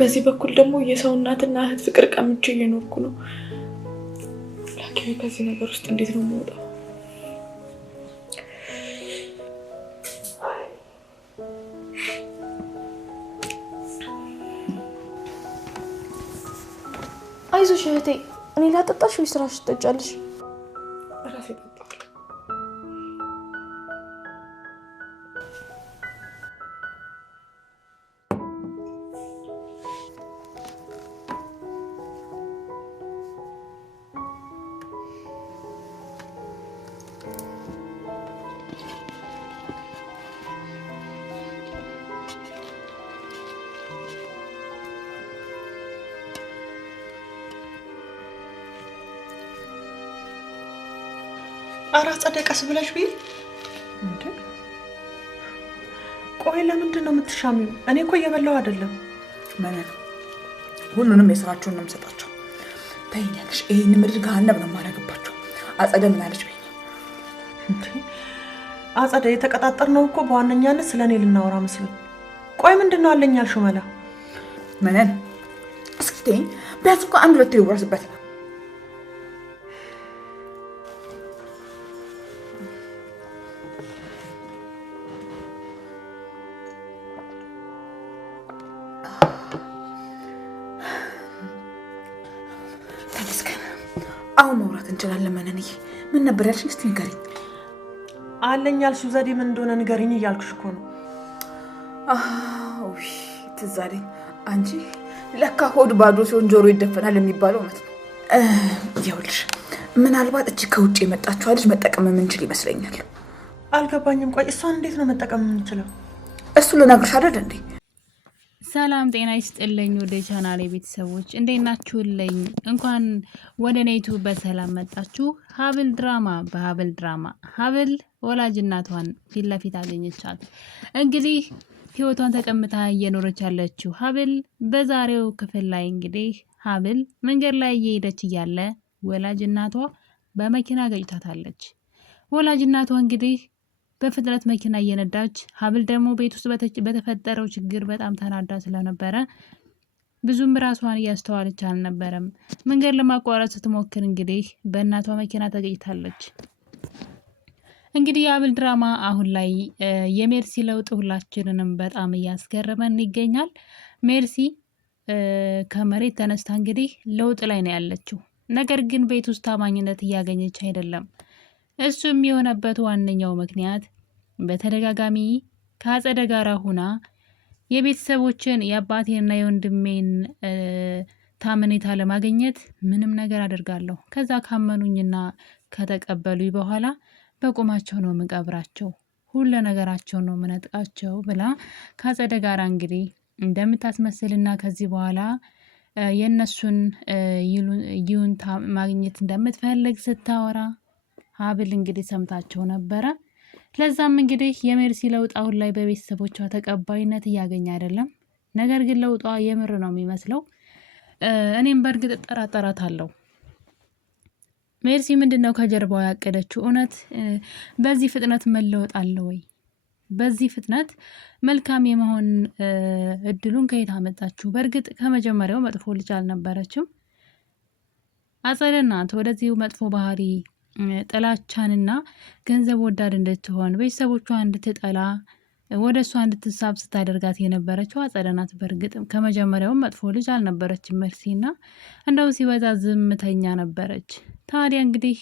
በዚህ በኩል ደግሞ የሰው እናትና እህት ፍቅር ቀምቼ እየኖርኩ ነው። ከዚህ ነገር ውስጥ እንዴት ነው የምወጣው? አይዞሽ እህቴ፣ እኔ ላጠጣሽ ወይ ስራሽ ትጠጫለሽ? ራሴ ጠጣ። አራት ጸደቀስ ብለሽ ቢል እንዴ? ቆይ ለምንድን ነው የምትሻሚው? እኔ እኮ እየበላው አይደለም። ማለት ሁሉንም የስራቸውን ነው የምሰጣቸው። ታይኛለሽ፣ ይሄን ምድር ገሃነም ነው የማደርግባቸው። አጸደ ምን አለች ቢኝ? እንዴ አጸደ የተቀጣጠርነው እኮ በዋነኛነት ስለኔ ልናወራ መስሎኝ። ቆይ ምንድን ነው አለኝ ያልሽው መላ? ምንን እስኪ ተይኝ። ቢያንስ እኮ አንድ ሁለት ይወራስበት ነው። አሁን ማውራት እንችላለን። መነንዬ ምን ነበር ያልሽኝ? እስቲ ንገሪኝ። አለኝ ያልሽው ዘዴ ምን እንደሆነ ንገሪኝ እያልኩሽ እኮ ነው። አይ ትዝ አለኝ። አንቺ ለካ ሆድ ባዶ ሲሆን ጆሮ ይደፈናል የሚባለው እውነት ነው። ይኸውልሽ ምናልባት እቺ ከውጭ የመጣችው ልጅ መጠቀም የምንችል ይመስለኛል። አልገባኝም። ቆይ እሷን እንዴት ነው መጠቀም የምንችለው? እሱ ልነግርሽ አይደል እንዴ? ሰላም ጤና ይስጥልኝ ወደ ቻናሌ ቤተሰቦች እንዴት ናችሁልኝ? እንኳን ወደ ኔቱ በሰላም መጣችሁ። ሀብል ድራማ በሀብል ድራማ ሀብል ወላጅ እናቷን ፊት ለፊት አገኘቻት። እንግዲህ ህይወቷን ተቀምጣ እየኖረች ያለችው ሀብል በዛሬው ክፍል ላይ እንግዲህ ሀብል መንገድ ላይ እየሄደች እያለ ወላጅ እናቷ በመኪና ገጭታታለች። ወላጅ እናቷ እንግዲህ በፍጥነት መኪና እየነዳች ሀብል ደግሞ ቤት ውስጥ በተፈጠረው ችግር በጣም ተናዳ ስለነበረ ብዙም ራሷን እያስተዋለች አልነበረም። መንገድ ለማቋረጥ ስትሞክር እንግዲህ በእናቷ መኪና ተገጭታለች። እንግዲህ የሀብል ድራማ አሁን ላይ የሜርሲ ለውጥ ሁላችንንም በጣም እያስገረመን ይገኛል። ሜርሲ ከመሬት ተነስታ እንግዲህ ለውጥ ላይ ነው ያለችው። ነገር ግን ቤት ውስጥ ታማኝነት እያገኘች አይደለም። እሱም የሆነበት ዋነኛው ምክንያት በተደጋጋሚ ከአጸደ ጋራ ሁና የቤተሰቦችን የአባቴንና የወንድሜን ታመኔታ ለማግኘት ምንም ነገር አደርጋለሁ፣ ከዛ ካመኑኝና ከተቀበሉኝ በኋላ በቁማቸው ነው የምቀብራቸው፣ ሁሉ ነገራቸው ነው የምነጥቃቸው ብላ ከአጸደ ጋራ እንግዲህ እንደምታስመስልና ከዚህ በኋላ የእነሱን ይሁንታ ማግኘት እንደምትፈልግ ስታወራ ሀብል እንግዲህ ሰምታቸው ነበረ። ለዛም እንግዲህ የሜርሲ ለውጥ አሁን ላይ በቤተሰቦቿ ተቀባይነት እያገኘ አይደለም። ነገር ግን ለውጧ የምር ነው የሚመስለው። እኔም በእርግጥ እጠራጠራታለሁ። ሜርሲ ምንድነው ከጀርባው ያቀደችው? እውነት በዚህ ፍጥነት መለወጥ አለ ወይ? በዚህ ፍጥነት መልካም የመሆን እድሉን ከየት አመጣችሁ? በእርግጥ ከመጀመሪያው መጥፎ ልጅ አልነበረችም። አጸደ ናት ወደዚህ መጥፎ ባህሪ ጥላቻንና ገንዘብ ወዳድ እንድትሆን ቤተሰቦቿ እንድትጠላ ወደ እሷ እንድትሳብ ስታደርጋት የነበረችው አጸደ ናት። በእርግጥ ከመጀመሪያውም መጥፎ ልጅ አልነበረችም መርሲና እንደው ሲበዛ ዝምተኛ ነበረች። ታዲያ እንግዲህ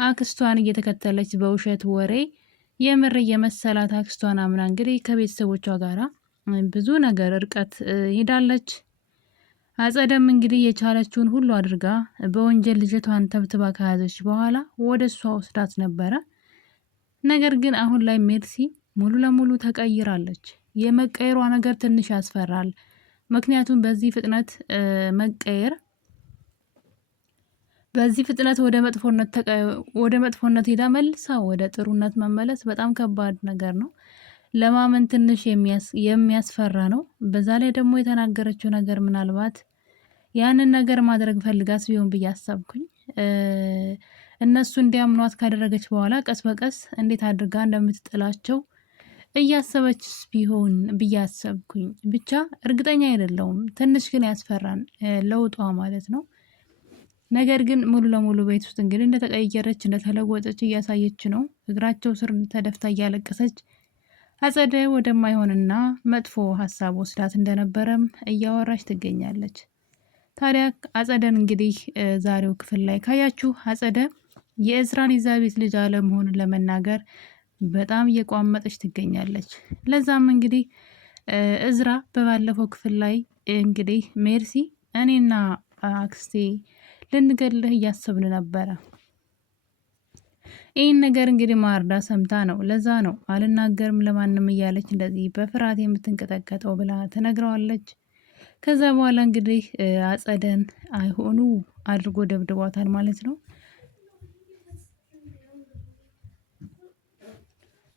አክስቷን እየተከተለች በውሸት ወሬ የምር የመሰላት አክስቷን አምና እንግዲህ ከቤተሰቦቿ ጋራ ብዙ ነገር እርቀት ሄዳለች። አጸደም እንግዲህ የቻለችውን ሁሉ አድርጋ በወንጀል ልጅቷን ተብትባ ከያዘች በኋላ ወደ እሷ ወስዳት ነበረ። ነገር ግን አሁን ላይ ሜርሲ ሙሉ ለሙሉ ተቀይራለች። የመቀየሯ ነገር ትንሽ ያስፈራል። ምክንያቱም በዚህ ፍጥነት መቀየር በዚህ ፍጥነት ወደ መጥፎነት ሄዳ መልሳ ወደ ጥሩነት መመለስ በጣም ከባድ ነገር ነው። ለማመን ትንሽ የሚያስፈራ ነው። በዛ ላይ ደግሞ የተናገረችው ነገር ምናልባት ያንን ነገር ማድረግ ፈልጋስ ቢሆን ብዬ አሰብኩኝ። እነሱ እንዲያምኗት ካደረገች በኋላ ቀስ በቀስ እንዴት አድርጋ እንደምትጥላቸው እያሰበችስ ቢሆን ብዬ አሰብኩኝ። ብቻ እርግጠኛ አይደለሁም። ትንሽ ግን ያስፈራን ለውጧ ማለት ነው። ነገር ግን ሙሉ ለሙሉ ቤት ውስጥ እንግዲህ እንደተቀየረች እንደተለወጠች እያሳየች ነው። እግራቸው ስር ተደፍታ እያለቀሰች አጸደ ወደማይሆንና መጥፎ ሀሳብ ወስዳት እንደነበረም እያወራች ትገኛለች። ታዲያ አጸደን እንግዲህ ዛሬው ክፍል ላይ ካያችሁ አጸደ የእዝራን ኤልዛቤት ልጅ አለመሆኑን ለመናገር በጣም እየቋመጠች ትገኛለች። ለዛም እንግዲህ እዝራ በባለፈው ክፍል ላይ እንግዲህ ሜርሲ እኔና አክስቴ ልንገድልህ እያሰብን ነበረ። ይህን ነገር እንግዲህ ማርዳ ሰምታ ነው። ለዛ ነው አልናገርም ለማንም እያለች እንደዚህ በፍርሃት የምትንቀጠቀጠው ብላ ትነግረዋለች። ከዛ በኋላ እንግዲህ አጸደን አይሆኑ አድርጎ ደብድቧታል ማለት ነው።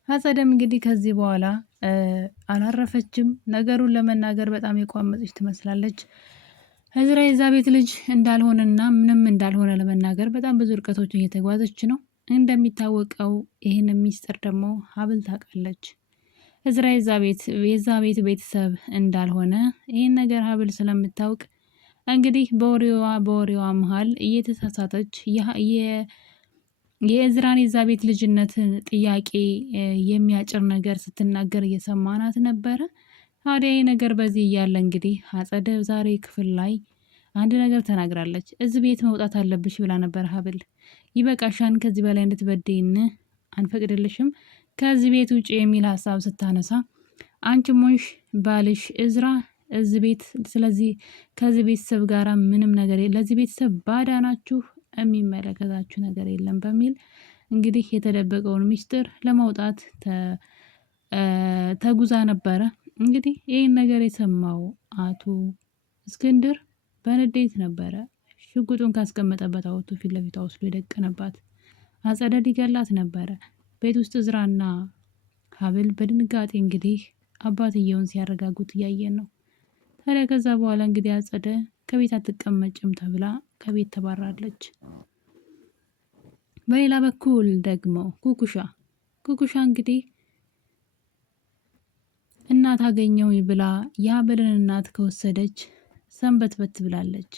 አጸደም እንግዲህ ከዚህ በኋላ አላረፈችም። ነገሩን ለመናገር በጣም የቋመጠች ትመስላለች። እዝራ ኤልዛቤት ልጅ እንዳልሆነና ምንም እንዳልሆነ ለመናገር በጣም ብዙ ርቀቶችን እየተጓዘች ነው። እንደሚታወቀው ይህን ሚስጥር ደግሞ ሀብል ታውቃለች። እዝራ ኤልዛቤት ቤተሰብ እንዳልሆነ ይህን ነገር ሀብል ስለምታውቅ እንግዲህ በወሬዋ መሀል እየተሳሳተች የእዝራን ኤልዛቤት ልጅነትን ጥያቄ የሚያጭር ነገር ስትናገር እየሰማናት ነበረ። ታዲያ ይህ ነገር በዚህ እያለ እንግዲህ አጸደ ዛሬ ክፍል ላይ አንድ ነገር ተናግራለች። እዚህ ቤት መውጣት አለብሽ ብላ ነበር ሀብል። ይበቃሻን፣ ከዚህ በላይ እንድትበደይን አንፈቅድልሽም፣ ከዚህ ቤት ውጭ የሚል ሀሳብ ስታነሳ አንቺ ሞሽ ባልሽ እዝራ እዚህ ቤት፣ ስለዚህ ከዚህ ቤተሰብ ጋራ ምንም ነገር ለዚህ ቤተሰብ ባዳ ናችሁ፣ የሚመለከታችሁ ነገር የለም በሚል እንግዲህ የተደበቀውን ሚስጥር ለማውጣት ተጉዛ ነበረ። እንግዲህ ይህን ነገር የሰማው አቶ እስክንድር በንዴት ነበረ ሽጉጡን ካስቀመጠበት አውጥቶ ፊት ለፊቷ ወስዶ የደቀነባት። አጸደ ሊገላት ነበረ። ቤት ውስጥ እዝራና ሀብል በድንጋጤ እንግዲህ አባትየውን ሲያረጋጉት እያየን ነው። ታዲያ ከዛ በኋላ እንግዲህ አጸደ ከቤት አትቀመጭም ተብላ ከቤት ተባራለች። በሌላ በኩል ደግሞ ኩኩሻ እንግዲህ እናት አገኘው ብላ የሀብልን እናት ከወሰደች ሰንበትበት ብላለች።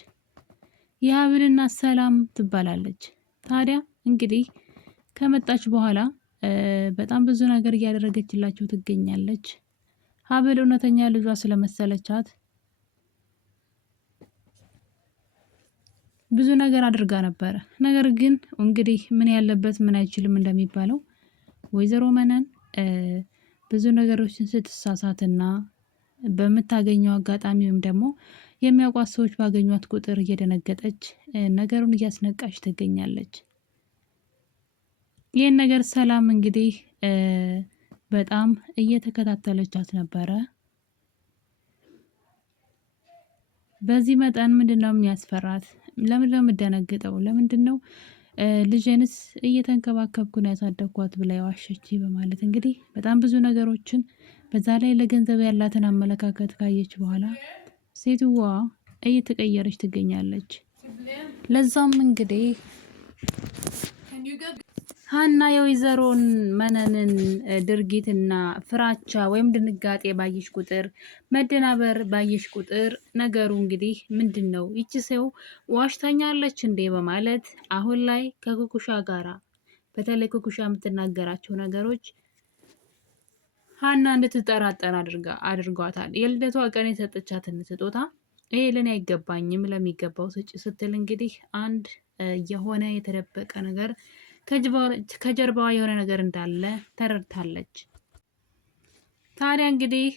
የሀብል እናት ሰላም ትባላለች። ታዲያ እንግዲህ ከመጣች በኋላ በጣም ብዙ ነገር እያደረገችላቸው ትገኛለች። ሀብል እውነተኛ ልጇ ስለመሰለቻት ብዙ ነገር አድርጋ ነበረ። ነገር ግን እንግዲህ ምን ያለበት ምን አይችልም እንደሚባለው ወይዘሮ መነን ብዙ ነገሮችን ስትሳሳትና በምታገኘው አጋጣሚ ወይም ደግሞ የሚያውቋት ሰዎች ባገኟት ቁጥር እየደነገጠች ነገሩን እያስነቃች ትገኛለች። ይህን ነገር ሰላም እንግዲህ በጣም እየተከታተለቻት ነበረ። በዚህ መጠን ምንድነው የሚያስፈራት? ለምንድነው የምደነግጠው? ለምንድነው ልጄንስ እየተንከባከብኩ ነው ያሳደግኳት ብላ ዋሸች በማለት እንግዲህ በጣም ብዙ ነገሮችን በዛ ላይ ለገንዘብ ያላትን አመለካከት ካየች በኋላ ሴትዋ እየተቀየረች ትገኛለች። ለዛም እንግዲህ ሀና የወይዘሮን መነንን ድርጊትና ፍራቻ ወይም ድንጋጤ ባየሽ ቁጥር መደናበር ባየሽ ቁጥር ነገሩ እንግዲህ ምንድን ነው ይቺ ሰው ዋሽታኛለች እንዴ በማለት አሁን ላይ ከኩኩሻ ጋራ በተለይ ኩኩሻ የምትናገራቸው ነገሮች ሀና እንድትጠራጠር አድርጓታል። የልደቷ ቀን የሰጠቻትን ስጦታ ይሄ ለኔ አይገባኝም ለሚገባው ስጭ ስትል እንግዲህ አንድ የሆነ የተደበቀ ነገር ከጀርባዋ የሆነ ነገር እንዳለ ተረድታለች። ታዲያ እንግዲህ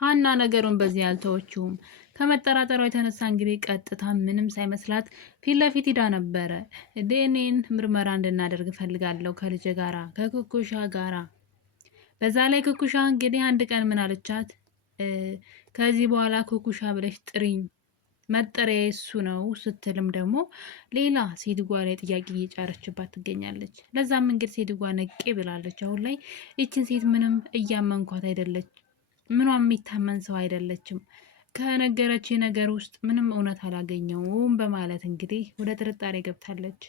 ሀና ነገሩን በዚህ ያልተወችውም ከመጠራጠሯ የተነሳ እንግዲህ ቀጥታ ምንም ሳይመስላት ፊት ለፊት ሂዳ ነበረ። ዲኤንኤን ምርመራ እንድናደርግ ፈልጋለሁ ከልጄ ጋራ ከኩኩሻ ጋራ። በዛ ላይ ኩኩሻ እንግዲህ አንድ ቀን ምን አለቻት? ከዚህ በኋላ ኩኩሻ ብለሽ ጥሪኝ መጠሪያ እሱ ነው ስትልም ደግሞ ሌላ ሴትጓ ላይ ጥያቄ እየጫረችባት ትገኛለች። ለዛም እንግዲህ ሴትጓ ነቄ ብላለች። አሁን ላይ ይችን ሴት ምንም እያመንኳት አይደለች፣ ምኗም የሚታመን ሰው አይደለችም፣ ከነገረች ነገር ውስጥ ምንም እውነት አላገኘውም በማለት እንግዲህ ወደ ጥርጣሬ ገብታለች።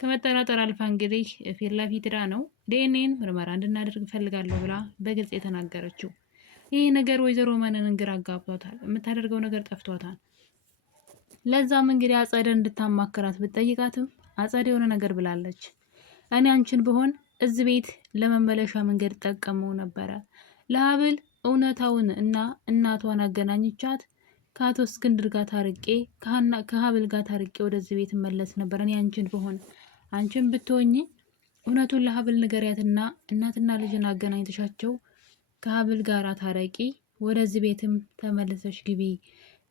ከመጠራጠር አልፋ እንግዲህ ፊት ለፊት ነው ዲኤንኤን ምርመራ እንድናደርግ እፈልጋለሁ ብላ በግልጽ የተናገረችው። ይህ ነገር ወይዘሮ መነንን ግራ አጋብቷታል። የምታደርገው ነገር ጠፍቷታል። ለዛም እንግዲህ አጸደ እንድታማክራት ብትጠይቃትም አጸደ የሆነ ነገር ብላለች። እኔ አንቺን ብሆን እዚህ ቤት ለመመለሻ መንገድ ጠቀመው ነበረ። ለሀብል እውነታውን እና እናቷን አገናኝቻት ከአቶ እስክንድር ጋር ታርቄ ከሀብል ጋር ታርቄ ወደዚህ ቤት መለስ ነበር። እኔ አንቺን ብሆን አንቺን ብትሆኝ እውነቱን ለሀብል ንገሪያትና እናትና ልጅን አገናኝተሻቸው ከሀብል ጋር ታረቂ፣ ወደዚህ ቤትም ተመልሰሽ ግቢ፣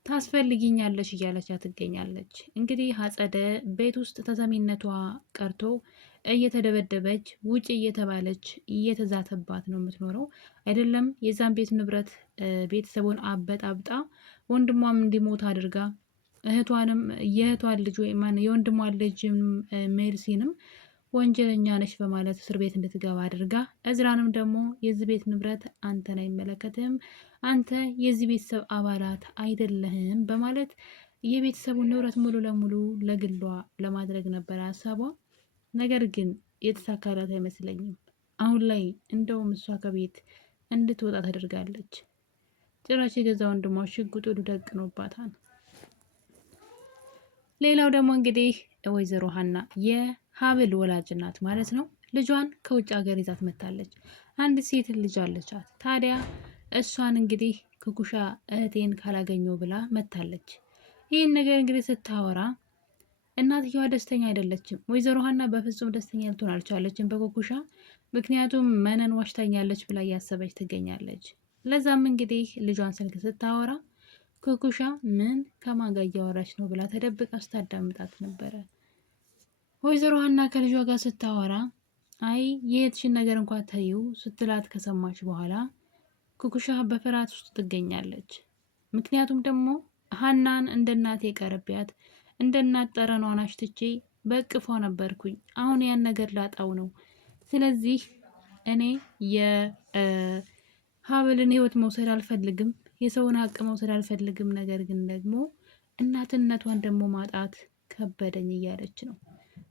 ታስፈልጊኛለሽ እያለቻት ትገኛለች። እንግዲህ አጸደ ቤት ውስጥ ተሰሚነቷ ቀርቶ እየተደበደበች ውጭ እየተባለች እየተዛተባት ነው የምትኖረው። አይደለም የዛን ቤት ንብረት ቤተሰቡን አበጣብጣ ወንድሟም እንዲሞት አድርጋ እህቷንም የእህቷን ልጅ ወይ የወንድሟን ልጅ ሜርሲንም ወንጀለኛ ነች በማለት እስር ቤት እንድትገባ አድርጋ እዝራንም ደግሞ የዚህ ቤት ንብረት አንተን አይመለከትም፣ አንተ የዚህ ቤተሰብ አባላት አይደለህም በማለት የቤተሰቡን ንብረት ሙሉ ለሙሉ ለግሏ ለማድረግ ነበር ሀሳቧ። ነገር ግን የተሳካላት አይመስለኝም። አሁን ላይ እንደውም እሷ ከቤት እንድትወጣ ተደርጋለች። ጭራሽ የገዛ ወንድሟ ሽጉጥ ሁሉ ደቅኖባታል። ሌላው ደግሞ እንግዲህ ወይዘሮ ሀና የሀብል ወላጅ እናት ማለት ነው። ልጇን ከውጭ ሀገር ይዛት መታለች። አንድ ሴት ልጅ አለቻት። ታዲያ እሷን እንግዲህ ክኩሻ እህቴን ካላገኘው ብላ መታለች። ይህን ነገር እንግዲህ ስታወራ እናትየዋ ደስተኛ አይደለችም። ወይዘሮ ሀና በፍጹም ደስተኛ ልትሆን አልቻለችም በኩኩሻ። ምክንያቱም መነን ዋሽታኛለች ብላ እያሰበች ትገኛለች። ለዛም እንግዲህ ልጇን ስልክ ስታወራ ኩኩሻ ምን ከማን ጋር እያወራች ነው ብላ ተደብቃ ስታዳምጣት ነበረ። ወይዘሮ ሀና ከልጇ ጋር ስታወራ አይ የእህትሽን ነገር እንኳን ተይው ስትላት ከሰማች በኋላ ኩኩሻ በፍርሃት ውስጥ ትገኛለች። ምክንያቱም ደግሞ ሀናን እንደ እናቴ ቀረቢያት እንደ እናት ጠረኗን አሽትቼ በእቅፏ ነበርኩኝ። አሁን ያን ነገር ላጣው ነው። ስለዚህ እኔ የሀብልን ህይወት መውሰድ አልፈልግም፣ የሰውን ሀቅ መውሰድ አልፈልግም። ነገር ግን ደግሞ እናትነቷን ደግሞ ማጣት ከበደኝ እያለች ነው።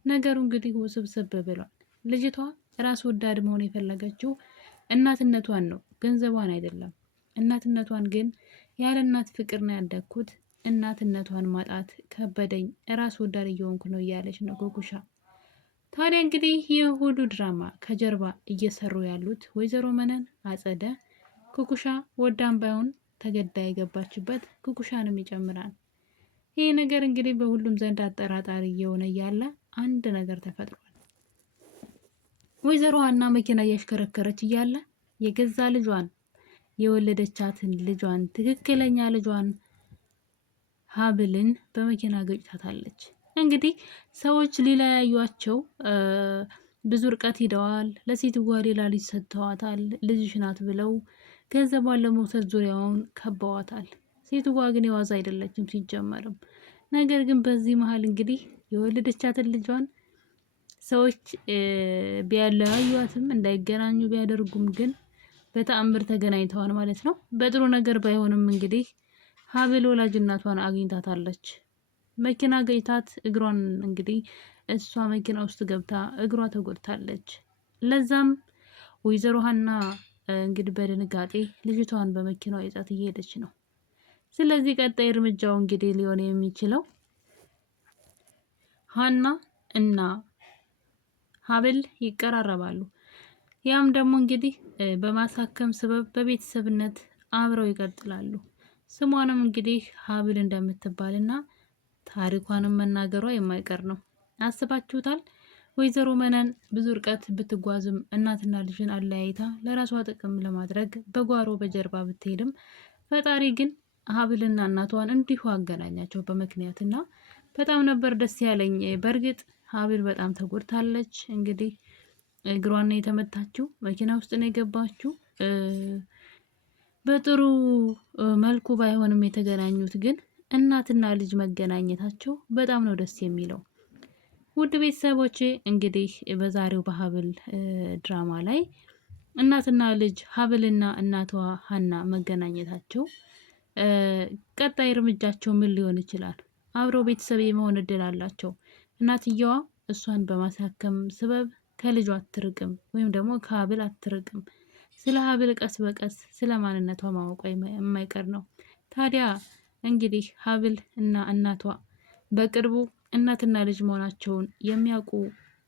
ነገሩ እንግዲህ ውስብስብ ብሏል። ልጅቷ ራስ ወዳድ መሆን የፈለገችው እናትነቷን ነው፣ ገንዘቧን አይደለም። እናትነቷን ግን ያለ እናት ፍቅር ነው ያደግኩት፣ እናትነቷን ማጣት ከበደኝ፣ ራስ ወዳድ እየሆንኩ ነው እያለች ነው ኩኩሻ። ታዲያ እንግዲህ ይህ ሁሉ ድራማ ከጀርባ እየሰሩ ያሉት ወይዘሮ መነን፣ አጸደ፣ ኩኩሻ ወዳም ባይሆን ተገዳ የገባችበት ኩኩሻንም ይጨምራል። ይህ ነገር እንግዲህ በሁሉም ዘንድ አጠራጣሪ እየሆነ እያለ አንድ ነገር ተፈጥሯል። ወይዘሮ ሀና መኪና እያሽከረከረች እያለ የገዛ ልጇን የወለደቻትን ልጇን ትክክለኛ ልጇን ሀብልን በመኪና ገጭታታለች። እንግዲህ ሰዎች ሊለያዩቸው ብዙ ርቀት ሂደዋል። ለሴትዋ ሌላ ልጅ ሰጥተዋታል። ልጅሽ ናት ብለው ገንዘቧን ለመውሰድ ዙሪያውን ከበዋታል። ሴትዋ ግን የዋዛ አይደለችም ሲጀመርም። ነገር ግን በዚህ መሀል እንግዲህ የወለደቻትን ልጇን ሰዎች ቢያለያዩትም እንዳይገናኙ ቢያደርጉም ግን በተአምር ተገናኝተዋል ማለት ነው። በጥሩ ነገር ባይሆንም እንግዲህ ሀብል ወላጅ እናቷን አግኝታታለች። መኪና ገጭታት እግሯን እንግዲህ እሷ መኪና ውስጥ ገብታ እግሯ ተጎድታለች። ለዛም ወይዘሮ ሀና እንግዲህ በድንጋጤ ልጅቷን በመኪናው ይዛት እየሄደች ነው። ስለዚህ ቀጣይ እርምጃው እንግዲህ ሊሆን የሚችለው ሀና እና ሀብል ይቀራረባሉ። ያም ደግሞ እንግዲህ በማሳከም ስበብ በቤተሰብነት አብረው ይቀጥላሉ። ስሟንም እንግዲህ ሀብል እንደምትባልና ታሪኳንም መናገሯ የማይቀር ነው። አስባችሁታል? ወይዘሮ መነን ብዙ ርቀት ብትጓዝም እናትና ልጅን አለያይታ ለራሷ ጥቅም ለማድረግ በጓሮ በጀርባ ብትሄድም ፈጣሪ ግን ሀብልና እናቷን እንዲሁ አገናኛቸው በምክንያትና በጣም ነበር ደስ ያለኝ። በእርግጥ ሀብል በጣም ተጎድታለች። እንግዲህ እግሯን የተመታችው መኪና ውስጥ ነው የገባችው። በጥሩ መልኩ ባይሆንም የተገናኙት ግን እናትና ልጅ መገናኘታቸው በጣም ነው ደስ የሚለው። ውድ ቤተሰቦቼ እንግዲህ በዛሬው በሀብል ድራማ ላይ እናትና ልጅ ሀብልና እናቷ ሀና መገናኘታቸው ቀጣይ እርምጃቸው ምን ሊሆን ይችላል? አብረው ቤተሰብ የመሆን እድል አላቸው። እናትየዋ እሷን በማሳከም ስበብ ከልጇ አትርቅም ወይም ደግሞ ከሀብል አትርቅም። ስለ ሀብል ቀስ በቀስ ስለ ማንነቷ ማወቋ የማይቀር ነው። ታዲያ እንግዲህ ሀብል እና እናቷ በቅርቡ እናትና ልጅ መሆናቸውን የሚያውቁ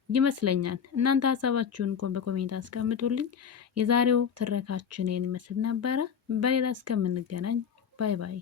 ይመስለኛል። እናንተ ሀሳባችሁን እንኳን በኮሜንት አስቀምጡልኝ። የዛሬው ትረካችን ይመስል ነበረ። በሌላ እስከምንገናኝ ባይ ባይ።